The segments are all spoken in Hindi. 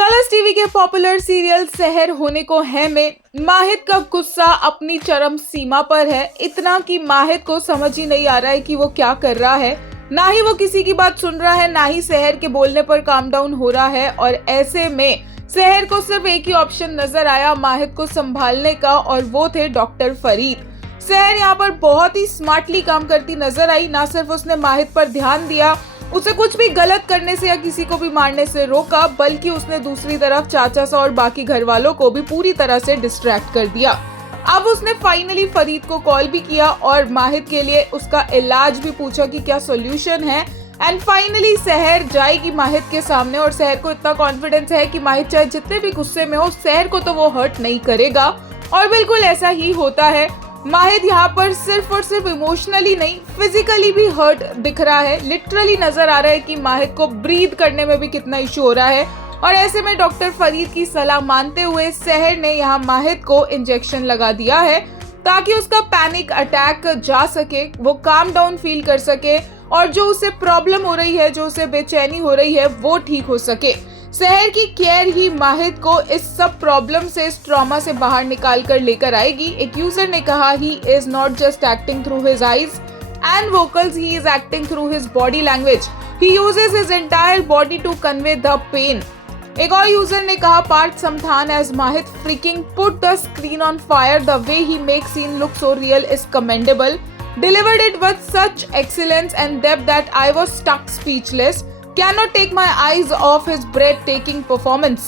कलर्स टीवी के पॉपुलर सीरियल सहर होने को है में माहिद का गुस्सा अपनी चरम सीमा पर है। इतना कि माहिद को समझ ही नहीं आ रहा है कि वो क्या कर रहा है। ना ही वो किसी की बात सुन रहा है, ना ही सहर के बोलने पर काम डाउन हो रहा है। और ऐसे में सहर को सिर्फ एक ही ऑप्शन नजर आया माहिद को संभालने का, और वो थे डॉक्टर फरीद। सहर यहाँ पर बहुत ही स्मार्टली काम करती नजर आई। ना सिर्फ उसने माहिद पर ध्यान दिया, उसे कुछ भी गलत करने से या किसी को भी मारने से रोका, बल्कि उसने दूसरी तरफ चाचा सा और बाकी घर वालों को भी पूरी तरह से डिस्ट्रैक्ट कर दिया। अब उसने फाइनली फरीद को कॉल भी किया और माहिद के लिए उसका इलाज भी पूछा कि क्या सॉल्यूशन है। एंड फाइनली सहर जाएगी माहिद के सामने, और सहर को इतना कॉन्फिडेंस है कि माहिद चाहे जितने भी गुस्से में हो, सहर को तो वो हर्ट नहीं करेगा। और बिल्कुल ऐसा ही होता है। माहिद यहाँ पर सिर्फ और सिर्फ इमोशनली नहीं, फिजिकली भी हर्ट दिख रहा है। लिटरली नजर आ रहा है कि माहिद को ब्रीथ करने में भी कितना इशू हो रहा है। और ऐसे में डॉक्टर फरीद की सलाह मानते हुए सहर ने यहाँ माहिद को इंजेक्शन लगा दिया है, ताकि उसका पैनिक अटैक जा सके, वो काम डाउन फील कर सके, और जो उसे प्रॉब्लम हो रही है, जो उसे बेचैनी हो रही है, वो ठीक हो सके। सहर की केयर ही माहिद को इस सब प्रॉब्लम से, इस ट्रॉमा से बाहर निकाल कर लेकर आएगी। एक यूजर ने कहा, he is not just acting through his eyes and vocals, he is acting through his body language, he uses his entire body to convey the pain. एक और यूजर ने कहा, Parth Samthaan as Mahid freaking put the screen on fire, the way he make scene look so real is commendable, delivered it with such excellence and depth that I was stuck speechless, cannot take my eyes off his breathtaking performance.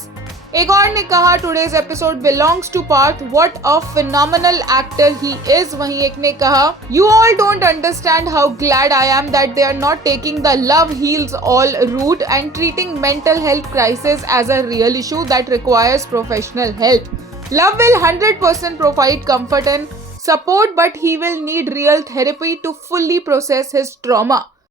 एक और ने कहा, today's episode belongs to Parth, what a phenomenal actor he is. वहीं एक ने कहा, you all don't understand how glad I am that they are not taking the love heals all route and treating mental health crisis as a real issue that requires professional help. Love will 100% provide comfort and support, but he will need real therapy to fully process his trauma.